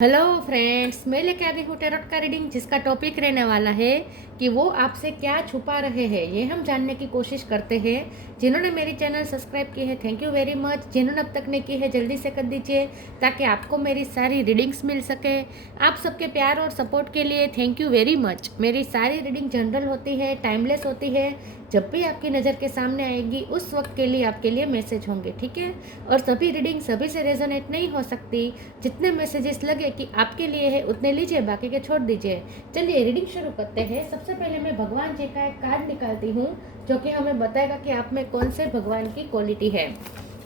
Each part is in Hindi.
हेलो फ्रेंड्स, मैं लेके आ गई हूँ टैरोट का रीडिंग, जिसका टॉपिक रहने वाला है कि वो आपसे क्या छुपा रहे हैं। ये हम जानने की कोशिश करते हैं। जिन्होंने मेरी चैनल सब्सक्राइब की है, थैंक यू वेरी मच। जिन्होंने अब तक नहीं की है, जल्दी से कर दीजिए ताकि आपको मेरी सारी रीडिंग्स मिल सके। आप सबके प्यार और सपोर्ट के लिए थैंक यू वेरी मच। मेरी सारी रीडिंग जनरल होती है, टाइमलेस होती है। जब भी आपकी नज़र के सामने आएगी उस वक्त के लिए आपके लिए मैसेज होंगे, ठीक है। और सभी रीडिंग सभी से रेजोनेट नहीं हो सकती। जितने मैसेजेस लगे कि आपके लिए है उतने लीजिए, बाकी के छोड़ दीजिए। चलिए रीडिंग शुरू करते हैं। सबसे पहले मैं भगवान जी का एक कार्ड निकालती हूँ जो कि हमें बताएगा कि आप में कौन से भगवान की क्वालिटी है।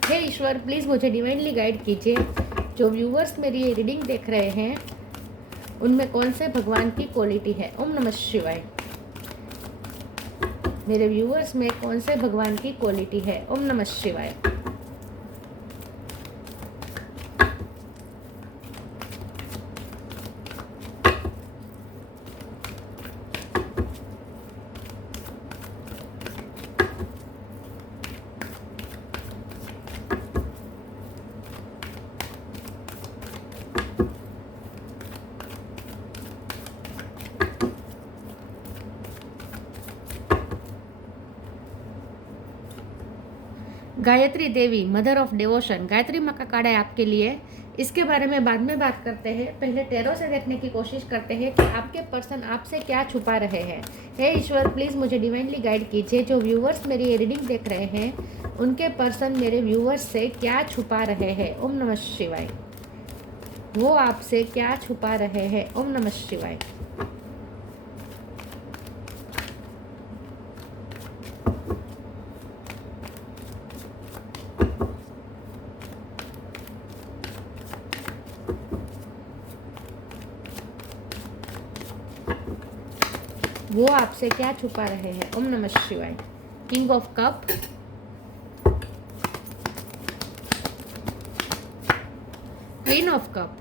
हे ईश्वर, प्लीज़ मुझे डिवाइनली गाइड कीजिए। जो व्यूवर्स मेरी ये रीडिंग देख रहे हैं उनमें कौन से भगवान की क्वालिटी है। ओम नमः शिवाय। मेरे व्यूवर्स में कौन से भगवान की क्वालिटी है। ओम नमः शिवाय। Gayatri Devi, mother of devotion, Gayatri माँ का कार्ड है आपके लिए। इसके बारे में बाद में बात करते हैं। पहले टैरो से देखने की कोशिश करते हैं कि आपके पर्सन आपसे क्या छुपा रहे हैं। हे ईश्वर, प्लीज़ मुझे डिवाइनली गाइड कीजिए। जो व्यूवर्स मेरी ये रीडिंग देख रहे हैं उनके पर्सन मेरे व्यूवर्स से क्या छुपा रहे हैं। ओम नमः शिवाय। वो आपसे क्या छुपा रहे हैं। ओम नमः शिवाय। वो आपसे क्या छुपा रहे हैं। ओम नमः शिवाय। King of cup, queen of cup,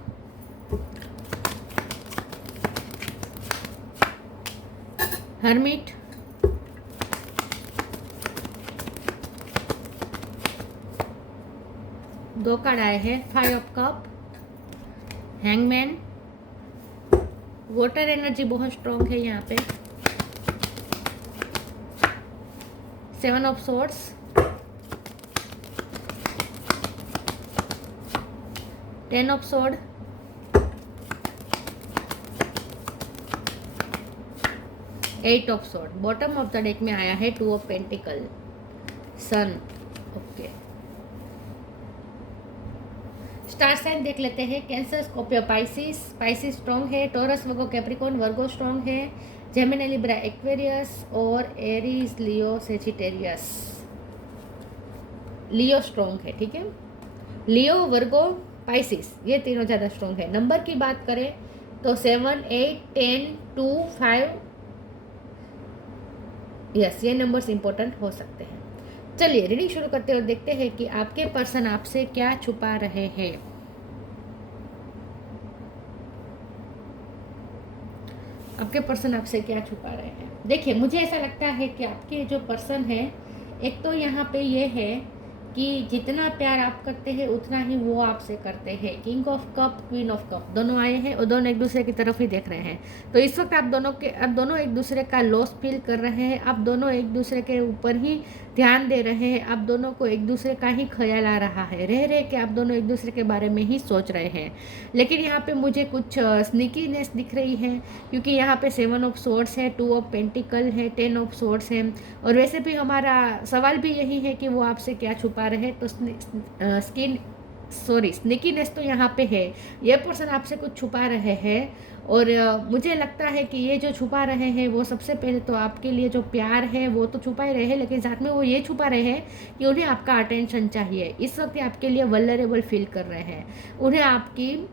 hermit, दो कार्ड आए हैं। Five of cup, hangman. Water energy बहुत स्ट्रॉन्ग है यहाँ पे। Seven of swords, ten of sword, eight of sword. Bottom of the deck में आया है two of pentacle, sun. Okay, star sign देख लेते हैं। Cancer, Scorpio, Pisces. Pisces strong है। Taurus, Virgo, Capricorn, Virgo strong है। जेमिनी, लिब्रा, एक्वेरियस और एरीज, लियो, सेजिटेरियस। लियो स्ट्रॉन्ग है, ठीक है। लियो, वर्गो, पाइसिस, ये तीनों ज़्यादा स्ट्रॉन्ग है। नंबर की बात करें तो 7, 8, 10, 2, 5, यस, ये नंबर्स इंपॉर्टेंट हो सकते हैं। चलिए रीडिंग शुरू करते हैं और देखते हैं कि आपके पर्सन आपसे क्या छुपा रहे हैं। आपके पर्सन आपसे क्या छुपा रहे हैं। देखिए, मुझे ऐसा लगता है कि आपके जो पर्सन है, एक तो यहाँ पे ये है कि जितना प्यार आप करते हैं उतना ही वो आपसे करते हैं। King of cup, queen of cup दोनों आए हैं और दोनों एक दूसरे की तरफ ही देख रहे हैं। तो इस वक्त आप दोनों एक दूसरे का लॉस फील कर रहे हैं। आप दोनों एक दूसरे के ऊपर ही ध्यान दे रहे हैं। आप दोनों को एक दूसरे का ही ख्याल आ रहा है। रह रहे कि आप दोनों एक दूसरे के बारे में ही सोच रहे हैं। लेकिन यहाँ पे मुझे कुछ स्निकीनेस दिख रही है, क्योंकि यहाँ पे 7 ऑफ सोर्ड्स है, 2 ऑफ पेंटिकल है, 10 ऑफ सोर्ड्स है। और वैसे भी हमारा सवाल भी यही है कि वो आपसे क्या छुपा रहे। तो स्निकीनेस तो यहाँ पे है। ये पर्सन आपसे कुछ छुपा रहे हैं और मुझे लगता है कि ये जो छुपा रहे हैं वो सबसे पहले तो आपके लिए जो प्यार है वो तो छुपा ही रहे हैं, लेकिन साथ में वो ये छुपा रहे हैं कि उन्हें आपका अटेंशन चाहिए। इस वक्त आपके लिए वल्नरेबल फील कर रहे हैं। उन्हें आपकी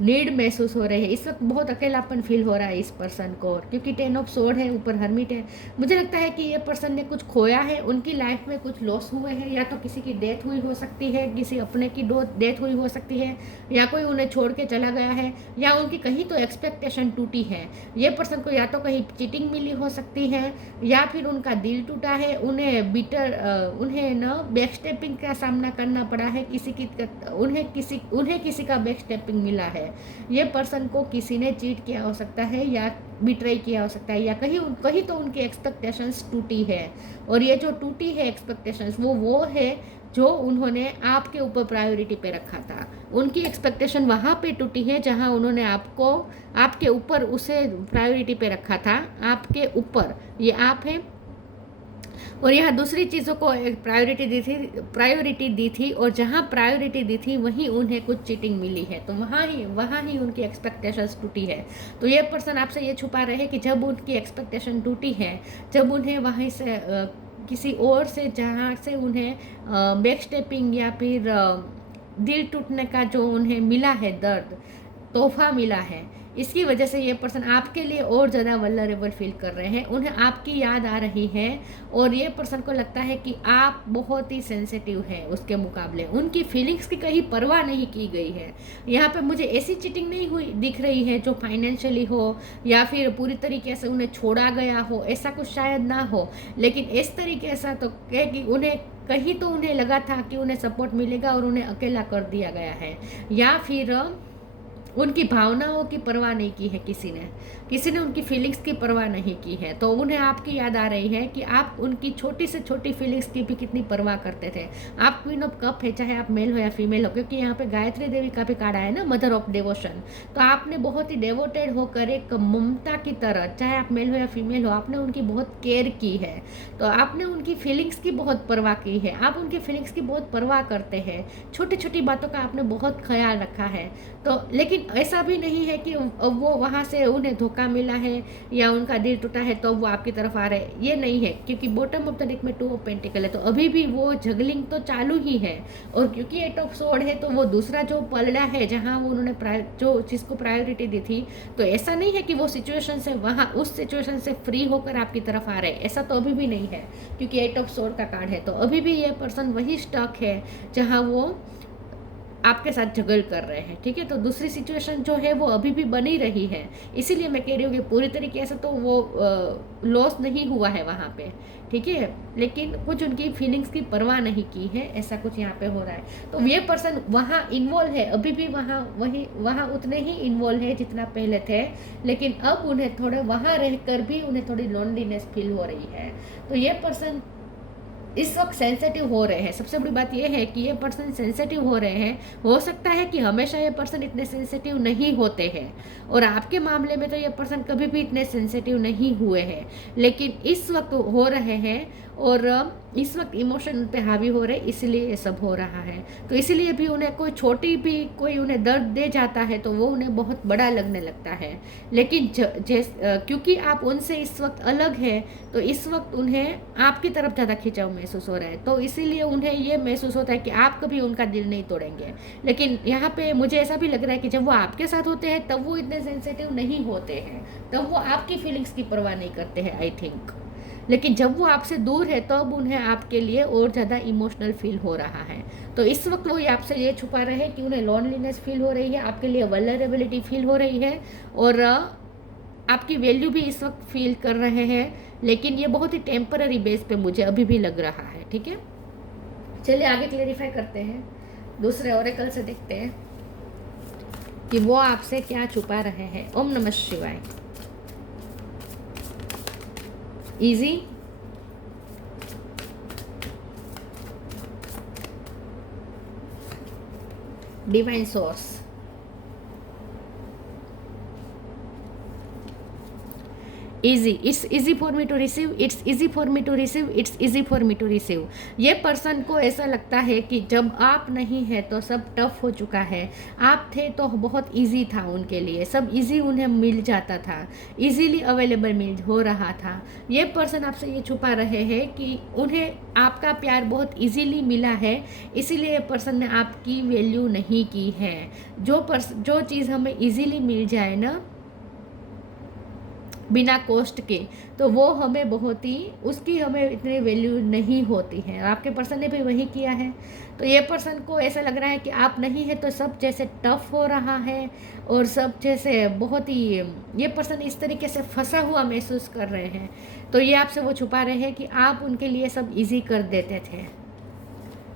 नीड महसूस हो रही है। इस वक्त बहुत अकेलापन फील हो रहा है इस पर्सन को, क्योंकि 10 ऑफ सोर्ड है, ऊपर हर्मिट है। मुझे लगता है कि ये पर्सन ने कुछ खोया है। उनकी लाइफ में कुछ लॉस हुए हैं, या तो किसी की डेथ हुई हो सकती है, किसी अपने की डेथ हुई हो सकती है, या कोई उन्हें छोड़ के चला गया है, या उनकी कहीं तो एक्सपेक्टेशन टूटी है। ये पर्सन को या तो कहीं चीटिंग मिली हो सकती है, या फिर उनका दिल टूटा है। उन्हें न बैक स्टेपिंग का सामना करना पड़ा है। उन्हें किसी का बैक स्टेपिंग मिला है। है। ये पर्सन को किसी ने चीट किया हो सकता है या बिट्रे किया हो सकता है, या कहीं कहीं तो उनकी एक्सपेक्टेशंस टूटी है। और ये जो टूटी है एक्सपेक्टेशंस, वो है जो उन्होंने आपके ऊपर प्रायोरिटी पे रखा था। उनकी एक्सपेक्टेशन वहाँ पे टूटी है जहाँ उन्होंने आपके ऊपर उसे प्रायोरिटी पे रखा था। आपके ऊपर ये आप है, और यहाँ दूसरी चीज़ों को एक प्रायोरिटी दी थी, और जहाँ प्रायोरिटी दी थी वहीं उन्हें कुछ चीटिंग मिली है। तो वहाँ ही उनकी एक्सपेक्टेशंस टूटी है। तो ये पर्सन आपसे ये छुपा रहे कि जब उनकी एक्सपेक्टेशन टूटी है, जब उन्हें वहीं से किसी और से, जहाँ से उन्हें बैक स्टेपिंग या फिर दिल टूटने का जो उन्हें मिला है दर्द, तोहफा मिला है, इसकी वजह से ये पर्सन आपके लिए और ज़्यादा वल्नरेबल फील कर रहे हैं। उन्हें आपकी याद आ रही है, और ये पर्सन को लगता है कि आप बहुत ही सेंसिटिव हैं उसके मुकाबले। उनकी फीलिंग्स की कहीं परवाह नहीं की गई है। यहाँ पे मुझे ऐसी चीटिंग नहीं हुई दिख रही है जो फाइनेंशियली हो या फिर पूरी तरीके से उन्हें छोड़ा गया हो, ऐसा कुछ शायद ना हो, लेकिन इस तरीके से तो है कि उन्हें कहीं तो उन्हें लगा था कि उन्हें सपोर्ट मिलेगा और उन्हें अकेला कर दिया गया है, या फिर उनकी भावनाओं की परवाह नहीं की है किसी ने उनकी फीलिंग्स की परवाह नहीं की है। तो उन्हें आपकी याद आ रही है कि आप उनकी छोटी से छोटी फीलिंग्स की भी कितनी परवाह करते थे। आप क्वीन ऑफ कप है, चाहे आप मेल हो या फीमेल हो, क्योंकि यहाँ पे गायत्री देवी का भी कार्ड आया है ना, मदर ऑफ डिवोशन। तो आपने बहुत ही डिवोटेड होकर एक ममता की तरह, चाहे आप मेल हो या फीमेल हो, आपने उनकी बहुत केयर की है। तो आपने उनकी फीलिंग्स की बहुत परवाह की है, आप उनकी फीलिंग्स की बहुत परवाह करते हैं, छोटी छोटी बातों का आपने बहुत ख्याल रखा है। तो लेकिन ऐसा भी नहीं है कि वो वहाँ से उन्हें धोखा मिला है या उनका दिल टूटा है तो वो आपकी तरफ आ रहे हैं, ये नहीं है, क्योंकि बॉटम ऑफ द डेक में 2 ऑफ पेंटिकल है। तो अभी भी वो जगलिंग तो चालू ही है, और क्योंकि 8 ऑफ स्वॉर्ड है तो वो दूसरा जो पलड़ा है जहाँ वो उन्होंने जो चीज़ को प्रायोरिटी दी थी, तो ऐसा नहीं है कि वो सिचुएशन से वहाँ उस सिचुएशन से फ्री होकर आपकी तरफ आ रहे हैं, ऐसा तो अभी भी नहीं है, क्योंकि 8 ऑफ स्वॉर्ड का कार्ड है। तो अभी भी ये पर्सन वही स्टक है जहाँ वो आपके साथ जगल कर रहे हैं, ठीक है। तो दूसरी सिचुएशन जो है वो अभी भी बनी रही है, इसीलिए मैं कह रही हूँ कि पूरी तरीके से तो वो लॉस नहीं हुआ है वहाँ पे, ठीक है, लेकिन कुछ उनकी फीलिंग्स की परवाह नहीं की है, ऐसा कुछ यहाँ पे हो रहा है। तो ये पर्सन वहाँ इन्वॉल्व है, अभी भी वहाँ उतने ही इन्वॉल्व है जितना पहले थे, लेकिन अब उन्हें थोड़े वहाँ रहकर भी उन्हें थोड़ी लोनलीनेस फील हो रही है। तो ये पर्सन इस वक्त सेंसिटिव हो रहे हैं। सबसे बड़ी बात यह है कि ये पर्सन सेंसिटिव हो रहे हैं। हो सकता है कि हमेशा ये पर्सन इतने सेंसिटिव नहीं होते हैं, और आपके मामले में तो ये पर्सन कभी भी इतने सेंसिटिव नहीं हुए हैं, लेकिन इस वक्त हो रहे हैं, और इस वक्त इमोशन उन पे हावी हो रहे, इसलिए ये सब हो रहा है। तो इसलिए भी उन्हें कोई उन्हें दर्द दे जाता है तो वो उन्हें बहुत बड़ा लगने लगता है। लेकिन क्योंकि आप उनसे इस वक्त अलग हैं, तो इस वक्त उन्हें आपकी तरफ ज़्यादा खिंचाव महसूस हो रहा है, तो इसीलिए उन्हें ये महसूस होता है कि आप कभी उनका दिल नहीं तोड़ेंगे। लेकिन यहाँ पे मुझे ऐसा भी लग रहा है कि जब वो आपके साथ होते हैं तब वो इतने सेंसिटिव नहीं होते हैं, तब वो आपकी फीलिंग्स की परवाह नहीं करते हैं, आई थिंक। लेकिन जब वो आपसे दूर है तब उन्हें आपके लिए और ज़्यादा इमोशनल फील हो रहा है। तो इस वक्त वो आपसे ये छुपा रहे हैं कि उन्हें लॉनलीनेस फील हो रही है, आपके लिए वल्नरेबिलिटी फील हो रही है, और आपकी वैल्यू भी इस वक्त फील कर रहे हैं, लेकिन ये बहुत ही टेम्पररी बेस पे मुझे अभी भी लग रहा है, ठीक है। चलिए आगे क्लेरिफाई करते हैं, दूसरे ओरेकल से देखते हैं कि वो आपसे क्या छुपा रहे हैं। ओम नमः शिवाय। Easy, divine source, easy, it's easy for me to receive, it's easy for me to receive, it's easy for me to receive। ये पर्सन को ऐसा लगता है कि जब आप नहीं है तो सब टफ हो चुका है, आप थे तो बहुत इजी था उनके लिए, सब इजी उन्हें मिल जाता था, इजीली अवेलेबल हो रहा था। ये पर्सन आपसे ये छुपा रहे हैं कि उन्हें आपका प्यार बहुत इजीली मिला है, इसीलिए ये पर्सन ने आपकी वैल्यू नहीं की है। जो चीज़ हमें इजीली मिल जाए ना बिना कॉस्ट के, तो वो हमें उसकी हमें इतनी वैल्यू नहीं होती है। आपके पर्सन ने भी वही किया है। तो ये पर्सन को ऐसा लग रहा है कि आप नहीं है तो सब जैसे टफ हो रहा है, और सब जैसे बहुत ही, ये पर्सन इस तरीके से फंसा हुआ महसूस कर रहे हैं। तो ये आपसे वो छुपा रहे हैं कि आप उनके लिए सब इजी कर देते थे,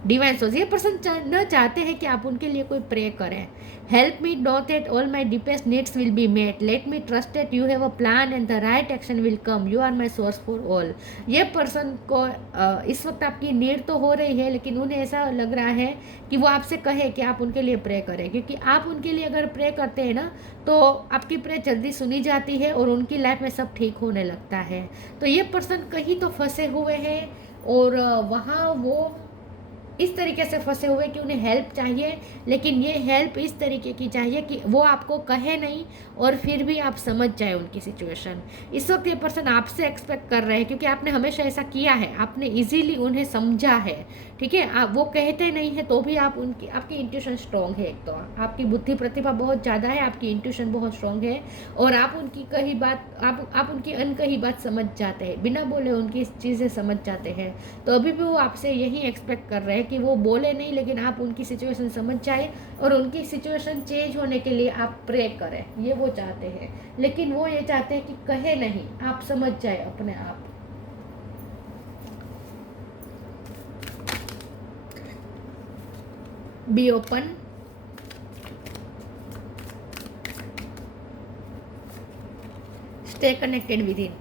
डिवाइन सोर्स, ये पर्सन न चाहते हैं कि आप उनके लिए कोई प्रे करें। Help me know that all my deepest needs will be met, let me trust that you have a plan and the right action will come, you are my source for all. ये पर्सन को इस वक्त आपकी नीड तो हो रही है, लेकिन उन्हें ऐसा लग रहा है कि वो आपसे कहे कि आप उनके लिए प्रे करें, क्योंकि आप उनके लिए अगर प्रे करते हैं ना तो आपकी प्रे जल्दी सुनी जाती है और उनकी लाइफ में सब ठीक होने लगता है। तो ये पर्सन कहीं तो फंसे हुए हैं और वहाँ वो इस तरीके से फंसे हुए कि उन्हें हेल्प चाहिए, लेकिन ये हेल्प इस तरीके की चाहिए कि वो आपको कहे नहीं और फिर भी आप समझ जाए उनकी सिचुएशन। इस वक्त ये पर्सन आपसे एक्सपेक्ट कर रहे हैं, क्योंकि आपने हमेशा ऐसा किया है, आपने इजीली उन्हें समझा है, ठीक है। आप वो कहते नहीं है तो भी आप उनकी आपकी इंट्यूशन स्ट्रॉन्ग है, एक तो आपकी बुद्धि प्रतिभा बहुत ज़्यादा है, आपकी इंट्यूशन बहुत स्ट्रॉन्ग है और आप उनकी कही बात आप उनकी अनकही बात समझ जाते हैं, बिना बोले उनकी चीज़ें समझ जाते हैं। तो अभी भी वो आपसे यही एक्सपेक्ट कर रहे हैं कि वो बोले नहीं, लेकिन आप उनकी सिचुएशन समझ जाए और उनकी सिचुएशन चेंज होने के लिए आप प्रे करें, ये वो चाहते हैं। लेकिन वो ये चाहते हैं कि कहे नहीं, आप समझ जाए अपने आप। Be open, stay connected within.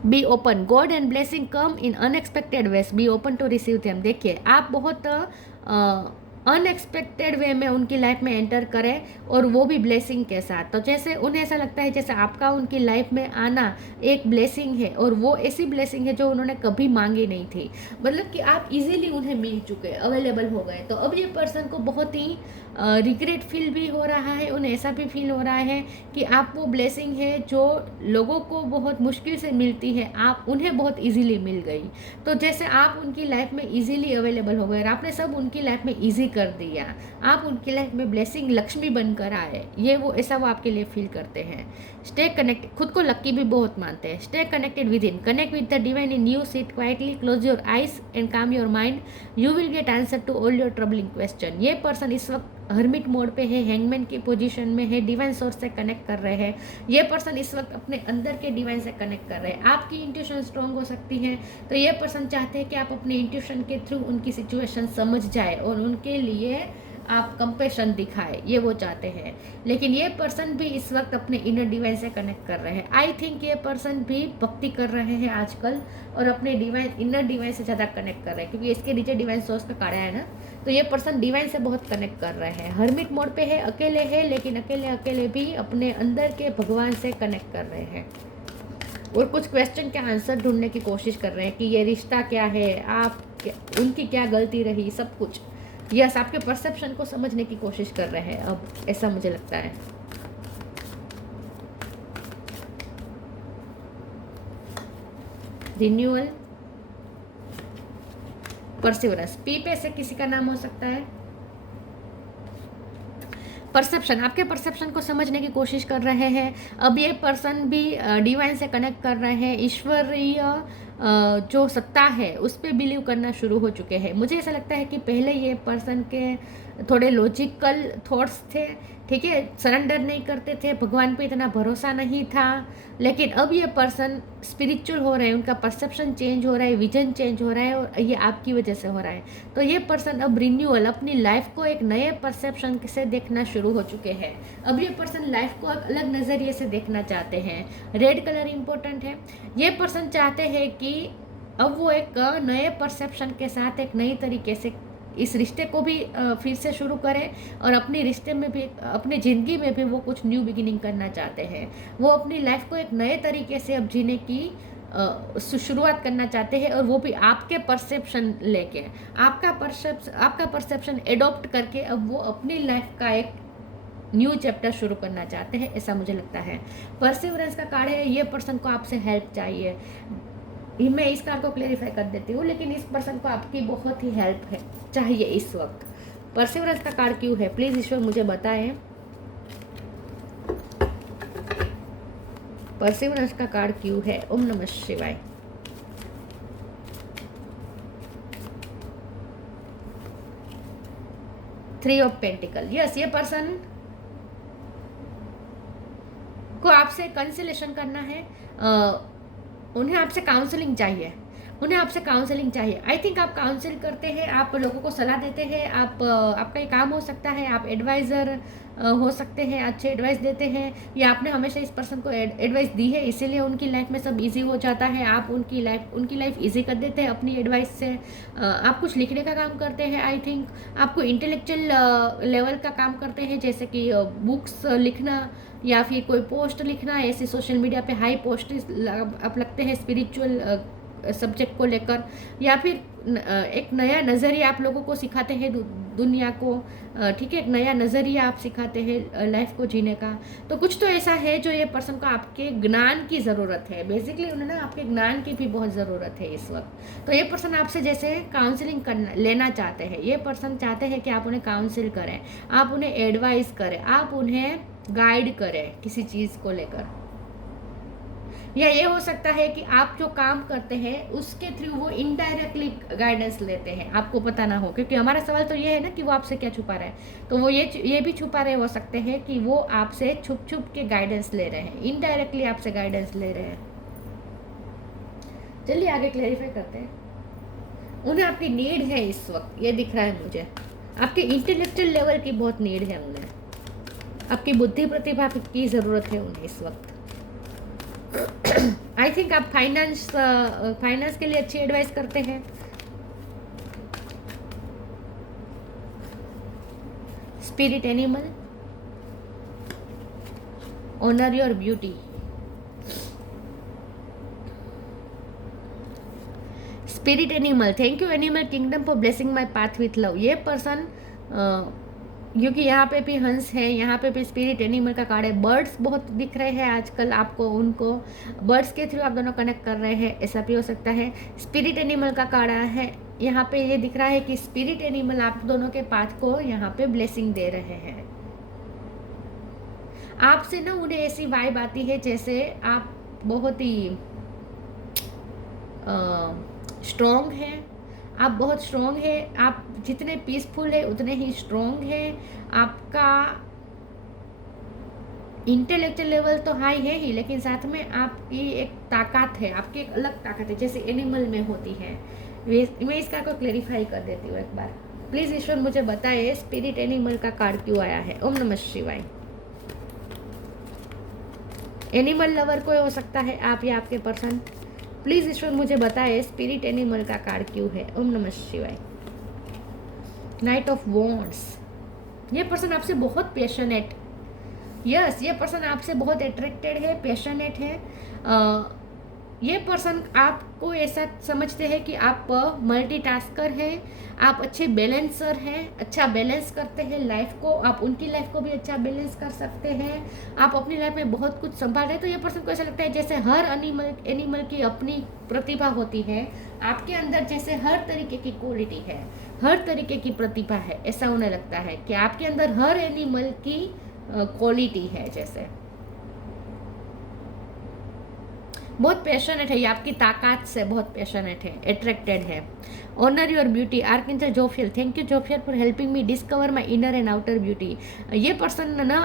Be open, god and blessing come in unexpected ways, be open to receive them. देखिए आप बहुत अनएक्सपेक्टेड वे में उनकी लाइफ में एंटर करें और वो भी ब्लेसिंग के साथ। तो जैसे उन्हें ऐसा लगता है जैसे आपका उनकी लाइफ में आना एक ब्लेसिंग है और वो ऐसी ब्लेसिंग है जो उन्होंने कभी मांगी नहीं थी, मतलब कि आप इजीली उन्हें मिल चुके, अवेलेबल हो गए। तो अब ये पर्सन को बहुत ही रिग्रेट फील भी हो रहा है, उन्हें ऐसा भी फील हो रहा है कि आप वो ब्लेसिंग है जो लोगों को बहुत मुश्किल से मिलती है, आप उन्हें बहुत इजीली मिल गई। तो जैसे आप उनकी लाइफ में इजीली अवेलेबल हो गए और आपने सब उनकी लाइफ में इजी कर दिया, आप उनकी लाइफ में ब्लेसिंग लक्ष्मी बनकर आए, ये वो ऐसा वो आपके लिए फील करते हैं। स्टे कनेक्टेड, खुद को लकी भी बहुत मानते हैं। Stay connected within, connect with the divine in you, sit quietly, close your eyes and calm your mind, you will get answer to all your troubling question. ये पर्सन इस वक्त हर्मिट मोड पे है, हैंगमैन की पोजीशन में है, डिवाइन सोर्स से कनेक्ट कर रहे हैं। ये पर्सन इस वक्त अपने अंदर के डिवाइन से कनेक्ट कर रहे हैं। आपकी इंट्यूशन स्ट्रांग हो सकती है, तो ये पर्सन चाहते हैं कि आप अपने इंट्यूशन के थ्रू उनकी सिचुएशन समझ जाए और उनके लिए आप कंपेशन दिखाए, ये वो चाहते हैं। लेकिन ये पर्सन भी इस वक्त अपने इनर डिवाइन से कनेक्ट कर रहे हैं। आई थिंक ये पर्सन भी भक्ति कर रहे हैं आजकल और अपने डिवाइन इनर डिवाइन से ज़्यादा कनेक्ट कर रहे हैं, क्योंकि इसके नीचे डिवाइन सोर्स का कार्य है ना। तो ये पर्सन डिवाइन से बहुत कनेक्ट कर रहे हैं। हर्मिट मोड पे है, अकेले है, लेकिन अकेले भी अपने अंदर के भगवान से कनेक्ट कर रहे हैं और कुछ क्वेश्चन के आंसर ढूंढने की कोशिश कर रहे हैं कि ये रिश्ता क्या है, उनकी क्या गलती रही, सब कुछ। यस, आपके परसेप्शन को समझने की कोशिश कर रहे हैं अब, ऐसा मुझे लगता है। रिन्यूअल, परसिवरेंस, पी पे से किसी का नाम हो सकता है। परसेप्शन, आपके परसेप्शन को समझने की कोशिश कर रहे हैं। अब ये पर्सन भी डिवाइन से कनेक्ट कर रहे हैं, ईश्वरीय जो सत्ता है उस पर बिलीव करना शुरू हो चुके हैं। मुझे ऐसा लगता है कि पहले ये पर्सन के थोड़े लॉजिकल थॉट्स थे, ठीक है, सरेंडर नहीं करते थे, भगवान पे इतना भरोसा नहीं था। लेकिन अब ये पर्सन स्पिरिचुअल हो रहे हैं, उनका परसेप्शन चेंज हो रहा है, विजन चेंज हो रहा है और ये आपकी वजह से हो रहा है। तो ये पर्सन अब रिन्यूअल, अपनी लाइफ को एक नए परसेप्शन से देखना शुरू हो चुके हैं। अब ये पर्सन लाइफ को एक अलग नज़रिए से देखना चाहते हैं। रेड कलर इंपॉर्टेंट है। ये पर्सन चाहते हैं कि अब वो एक नए परसेप्शन के साथ एक नई तरीके से इस रिश्ते को भी फिर से शुरू करें और अपने रिश्ते में भी, अपनी ज़िंदगी में भी वो कुछ न्यू बिगिनिंग करना चाहते हैं। वो अपनी लाइफ को एक नए तरीके से अब जीने की शुरुआत करना चाहते हैं और वो भी आपके परसेप्शन लेके, आपका परसेप्शन एडॉप्ट करके अब वो अपनी लाइफ का एक न्यू चैप्टर शुरू करना चाहते हैं, ऐसा मुझे लगता है। परसिवरेंस का कार्ड है, ये पर्सन को आपसे हेल्प चाहिए। मैं इस कार्ड को क्लेरिफाई कर देती हूँ, लेकिन इस पर्सन को आपकी बहुत ही हेल्प है चाहिए इस वक्त। परसिवरेंस का कार्ड क्यों है, प्लीज ईश्वर मुझे बताएं। परसिवरेंस का कार्ड क्यों है? ओम नमः शिवाय। थ्री ऑफ पेंटिकल, यस, ये पर्सन को आपसे कंसिलेशन करना है। उन्हें आपसे काउंसलिंग चाहिए, उन्हें आपसे काउंसलिंग चाहिए। आई थिंक आप काउंसिल करते हैं, आप लोगों को सलाह देते हैं, आप आपका ये काम हो सकता है, आप एडवाइज़र हो सकते हैं, अच्छे एडवाइस देते हैं, या आपने हमेशा इस पर्सन को एडवाइस दी है इसीलिए उनकी लाइफ में सब इजी हो जाता है, आप उनकी लाइफ इजी कर देते हैं अपनी एडवाइस से। आप कुछ लिखने का काम करते हैं, आई थिंक आपको इंटेलेक्चुअल लेवल का काम करते हैं, जैसे कि बुक्स लिखना या फिर कोई पोस्ट लिखना, ऐसे सोशल मीडिया पे हाई पोस्ट आप लगते हैं स्पिरिचुअल सब्जेक्ट को लेकर, या फिर एक नया नज़रिया आप लोगों को सिखाते हैं दुनिया को, ठीक है, एक नया नज़रिया आप सिखाते हैं लाइफ को जीने का। तो कुछ तो ऐसा है जो ये पर्सन को आपके ज्ञान की ज़रूरत है, बेसिकली उन्हें ना आपके ज्ञान की भी बहुत ज़रूरत है इस वक्त। तो ये पर्सन आपसे जैसे काउंसलिंग करना लेना चाहते हैं, ये पर्सन चाहते हैं कि आप उन्हें काउंसिल करें, आप उन्हें एडवाइस करें, आप उन्हें गाइड करें किसी चीज़ को लेकर। या ये हो सकता है कि आप जो काम करते हैं उसके थ्रू वो इनडायरेक्टली गाइडेंस लेते हैं, आपको पता ना हो, क्योंकि हमारा सवाल तो ये है ना कि वो आपसे क्या छुपा रहे हैं। तो वो ये भी छुपा रहे हो सकते हैं कि वो आपसे छुप छुप के गाइडेंस ले रहे हैं, इनडायरेक्टली आपसे गाइडेंस ले रहे हैं। चलिए आगे क्लैरिफाई करते हैं। उन्हें आपकी नीड है इस वक्त, ये दिख रहा है मुझे, आपके इंटेलेक्चुअल लेवल की बहुत नीड है उन्हें, आपकी बुद्धि प्रतिभा की ज़रूरत है उन्हें इस वक्त। आई थिंक आप फाइनेंस के लिए अच्छी एडवाइस करते हैं। Spirit animal, honour your beauty, spirit animal, thank you animal kingdom for blessing my path with love. ये पर्सन क्योंकि यहाँ पे भी हंस है, यहाँ पे भी स्पिरिट एनिमल का कार्ड है, बर्ड्स बहुत दिख रहे हैं आजकल आपको, उनको बर्ड्स के थ्रू आप दोनों कनेक्ट कर रहे हैं, ऐसा भी हो सकता है। स्पिरिट एनिमल का कार्ड है यहाँ पे, ये दिख रहा है कि स्पिरिट एनिमल आप दोनों के पाथ को यहाँ पे ब्लेसिंग दे रहे हैं। आपसे ना उन्हें ऐसी वाइब आती है जैसे आप बहुत ही स्ट्रॉन्ग हैं, आप बहुत स्ट्रॉन्ग है, आप जितने पीसफुल है उतने ही स्ट्रॉन्ग है, आपका इंटेलेक्चुअल लेवल तो हाई है ही, लेकिन साथ में आपकी एक ताकत है, आपकी एक अलग ताकत है जैसे एनिमल में होती है। मैं इसका को क्लेरिफाई कर देती हूँ एक बार। प्लीज़ ईश्वर मुझे बताए स्पिरिट एनिमल का कार्ड क्यों आया है। ओम नमः शिवाय। एनिमल लवर कोई हो सकता है, आप या आपके पर्सन। प्लीज़ ईश्वर मुझे बताए स्पिरिट एनिमल का कार्ड क्यों है। ओम नमः शिवाय। नाइट ऑफ वॉन्ड्स, ये पर्सन आपसे बहुत पैशनेट, यस ये पर्सन आपसे बहुत अट्रैक्टेड है, पैशनेट है। ये पर्सन आपको ऐसा समझते हैं कि आप मल्टीटास्कर हैं, आप अच्छे बैलेंसर हैं, अच्छा बैलेंस करते हैं लाइफ को, आप उनकी लाइफ को भी अच्छा बैलेंस कर सकते हैं, आप अपनी लाइफ में बहुत कुछ संभाल रहे हैं। तो ये पर्सन को ऐसा लगता है जैसे हर एनिमल की अपनी प्रतिभा होती है, आपके अंदर जैसे हर तरीके की क्वालिटी है, हर तरीके की प्रतिभा है, ऐसा उन्हें लगता है कि आपके अंदर हर एनिमल की क्वालिटी है। जैसे बहुत पैशनेट है, ये आपकी ताकत से बहुत पैशनेट है, अट्रैक्टेड है। Honour your beauty, Archangel Jophiel, thank you Jophiel for helping me discover my inner and outer beauty. ये पर्सन ना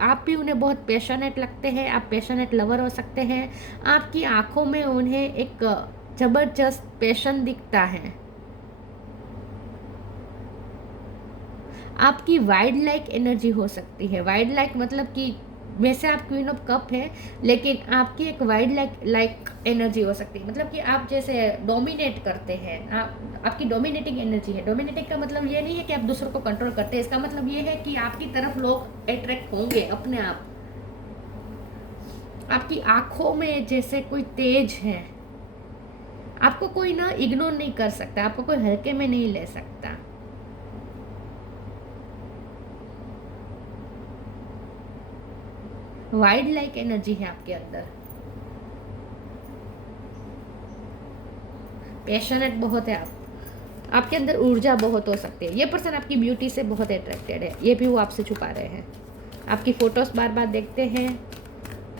आप भी उन्हें बहुत पैशनेट लगते हैं, आप पैशनेट लवर हो सकते हैं। आपकी आंखों में उन्हें एक जबरदस्त पैशन दिखता है। आपकी वाइल्ड लाइक एनर्जी हो सकती है। वाइल्ड लाइक मतलब कि वैसे आप क्वीन ऑफ कप है, लेकिन आपकी एक वाइल्ड लाइक एनर्जी हो सकती है, मतलब कि आप जैसे डोमिनेट करते हैं, आपकी डोमिनेटिंग एनर्जी है। डोमिनेटिंग का मतलब ये नहीं है कि आप दूसरों को कंट्रोल करते हैं, इसका मतलब ये है कि आपकी तरफ लोग अट्रैक्ट होंगे अपने आप। आपकी आंखों में जैसे कोई तेज है, आपको कोई ना इग्नोर नहीं कर सकता, आपको कोई हल्के में नहीं ले सकता। वाइल्ड लाइक एनर्जी है आपके अंदर, पैशनेट बहुत है आप, आपके अंदर ऊर्जा बहुत हो सकती है। ये पर्सन आपकी ब्यूटी से बहुत अट्रैक्टेड है, ये भी वो आपसे छुपा रहे हैं। आपकी फोटोज बार बार देखते हैं,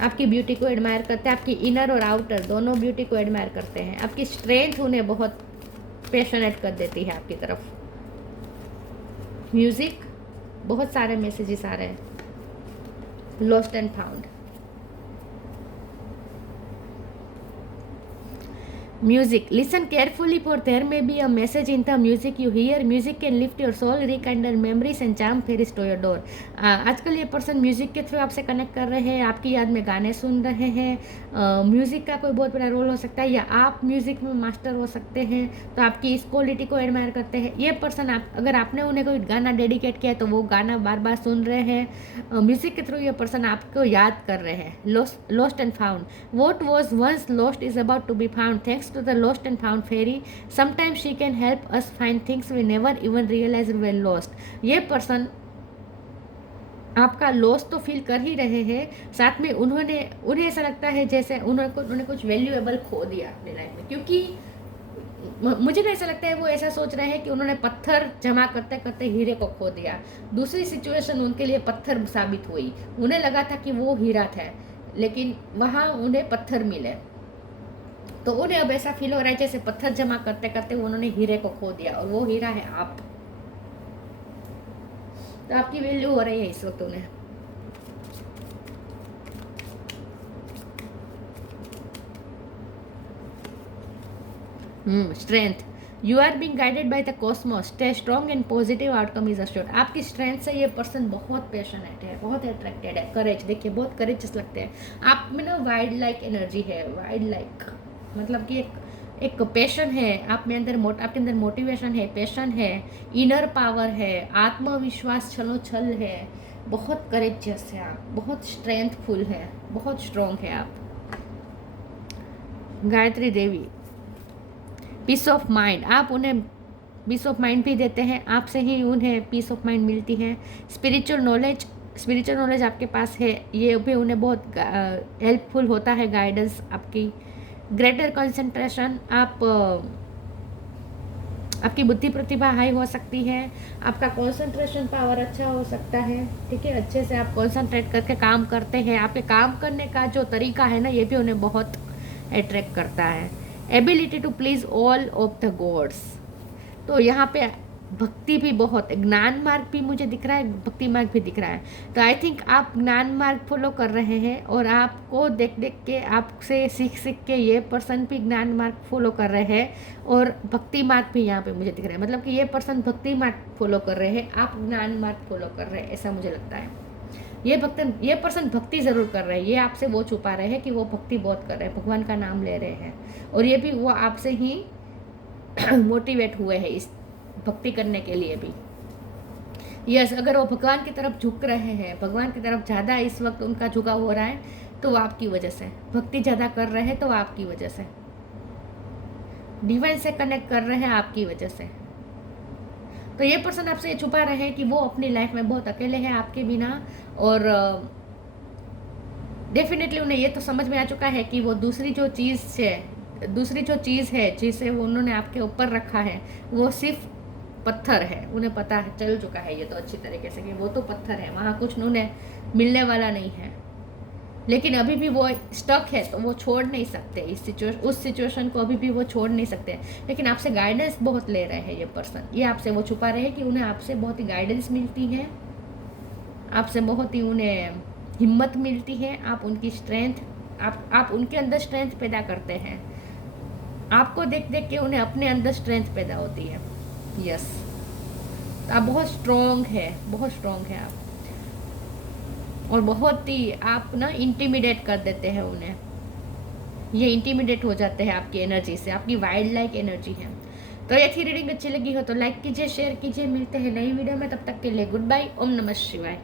आपकी ब्यूटी को एडमायर करते हैं, आपकी इनर और आउटर दोनों ब्यूटी को एडमायर करते हैं। आपकी स्ट्रेंथ उन्हें बहुत पैशनेट कर देती है आपकी तरफ। म्यूजिक, बहुत सारे मैसेजेस आ रहे हैं। Lost and found, Music. Listen carefully, for there may be a message in the music you hear. Music can lift your soul, rekindle memories and charm fairies to your door. आजकल ये पर्सन म्यूज़िक के थ्रू आपसे कनेक्ट कर रहे हैं, आपकी याद में गाने सुन रहे हैं. म्यूज़िक का कोई बहुत बड़ा रोल हो सकता है, या आप म्यूज़िक में मास्टर हो सकते हैं, तो आपकी इस क्वालिटी को एडमायर करते हैं. ये पर्सन अगर आपने उन्हें कोई गाना डेडिकेट किया है तो वो गाना बार बार सुन रहे हैं. म्यूज़िक के थ्रू ये पर्सन आपको याद कर रहे हैं. Lost and found. What was once lost is about to be found. Thanks to the lost and found fairy. Sometimes she can help us find things we never even realized were lost. ये पर्सन आपका लॉस तो फील कर ही रहे हैं, साथ में उन्हें ऐसा लगता है जैसे उन्होंने कुछ वैल्यूएबल खो दिया अपने लाइफ में. क्योंकि मुझे तो ऐसा लगता है वो ऐसा सोच रहे हैं कि उन्होंने पत्थर जमा करते करते हीरे को खो दिया. दूसरी सिचुएशन उनके लिए पत्थर साबित हुई. उन्हें लगा था कि वो हीरा था, लेकिन वहाँ उन्हें पत्थर मिले. तो उन्हें अब ऐसा फील हो रहा है जैसे पत्थर जमा करते करते उन्होंने हीरे को खो दिया, और वो हीरा है आप. तो आपकी वैल्यू हो रही है इस वक्त उन्हें. Strength. You are being guided by the cosmos. Stay strong and positive outcome is assured. आपकी स्ट्रेंथ से ये पर्सन बहुत पैशनेट है, बहुत अट्रैक्टेड है. करेज, देखिए बहुत करेजियस लगते हैं. आप में ना वाइल्ड लाइक एनर्जी है. वाइल्ड लाइक मतलब कि एक पैशन है आप में अंदर. आपके अंदर मोटिवेशन है, पैशन है, इनर पावर है, आत्मविश्वास छलोछल है. बहुत करेजियस है आप, बहुत स्ट्रेंथफुल है, बहुत स्ट्रॉन्ग है आप. Gayatri Devi. Peace of mind. आप उन्हें पीस ऑफ माइंड भी देते हैं, आपसे ही उन्हें पीस ऑफ माइंड मिलती है. स्पिरिचुअल नॉलेज आपके पास है, ये भी उन्हें बहुत हेल्पफुल होता है. गाइडेंस आपकी. Greater concentration. आपकी बुद्धि प्रतिभा हाई हो सकती है. आपका कंसंट्रेशन पावर अच्छा हो सकता है. ठीक है, अच्छे से आप कंसंट्रेट करके काम करते हैं. आपके काम करने का जो तरीका है ना, ये भी उन्हें बहुत अट्रैक्ट करता है. Ability to please all of the gods. तो यहाँ पे भक्ति भी बहुत, ज्ञान मार्ग भी मुझे दिख रहा है, भक्ति मार्ग भी दिख रहा है. तो आई थिंक आप ज्ञान मार्ग फॉलो कर रहे हैं, और आपको देख देख के, आपसे सीख के ये पर्सन भी ज्ञान मार्ग फॉलो कर रहे हैं, और भक्ति मार्ग भी यहाँ पे मुझे दिख रहा है. मतलब कि ये पर्सन भक्ति मार्ग फॉलो कर रहे हैं, आप ज्ञान मार्ग फॉलो कर रहे हैं, ऐसा मुझे लगता है. ये पर्सन भक्ति ज़रूर कर रहे हैं. ये आपसे वो छुपा रहे हैं कि वो भक्ति बहुत कर रहे हैं, भगवान का नाम ले रहे हैं, और ये भी वो आपसे ही मोटिवेट हुए हैं इस भक्ति करने के लिए भी. यस, अगर वो भगवान की तरफ झुक रहे हैं, भगवान की तरफ ज़्यादा इस वक्त उनका झुकाव हो रहा है, तो वो आपकी वजह से. भक्ति ज़्यादा कर रहे हैं तो आपकी वजह से. डिवाइन से कनेक्ट कर रहे हैं आपकी वजह से. तो ये पर्सन आपसे ये छुपा रहे हैं कि वो अपनी लाइफ में बहुत अकेले हैं आपके बिना, और डेफिनेटली उन्हें ये तो समझ में आ चुका है कि वो दूसरी जो चीज़ है जिसे वो उन्होंने आपके ऊपर रखा है, वो सिर्फ पत्थर है. उन्हें पता है, चल चुका है ये तो अच्छी तरीके से कि वो तो पत्थर है, वहाँ कुछ उन्हें मिलने वाला नहीं है. लेकिन अभी भी वो स्टक है, तो वो छोड़ नहीं सकते उस सिचुएशन को. अभी भी वो छोड़ नहीं सकते, लेकिन आपसे गाइडेंस बहुत ले रहे हैं ये पर्सन. ये आपसे वो छुपा रहे हैं कि उन्हें आपसे बहुत ही गाइडेंस मिलती है, आपसे बहुत ही उन्हें हिम्मत मिलती है. आप उनकी स्ट्रेंथ, आप उनके अंदर स्ट्रेंथ पैदा करते हैं. आपको देख देख के उन्हें अपने अंदर स्ट्रेंथ पैदा होती है. यस, आप बहुत स्ट्रॉन्ग है आप, और बहुत ही आप ना इंटिमिडेट कर देते हैं उन्हें. ये इंटिमिडेट हो जाते हैं आपकी एनर्जी से. आपकी वाइल्ड लाइक एनर्जी है. तो ये थी रीडिंग. अच्छी लगी हो तो लाइक कीजिए, शेयर कीजिए. मिलते हैं नई वीडियो में, तब तक के लिए गुड बाय. ओम नमः शिवाय.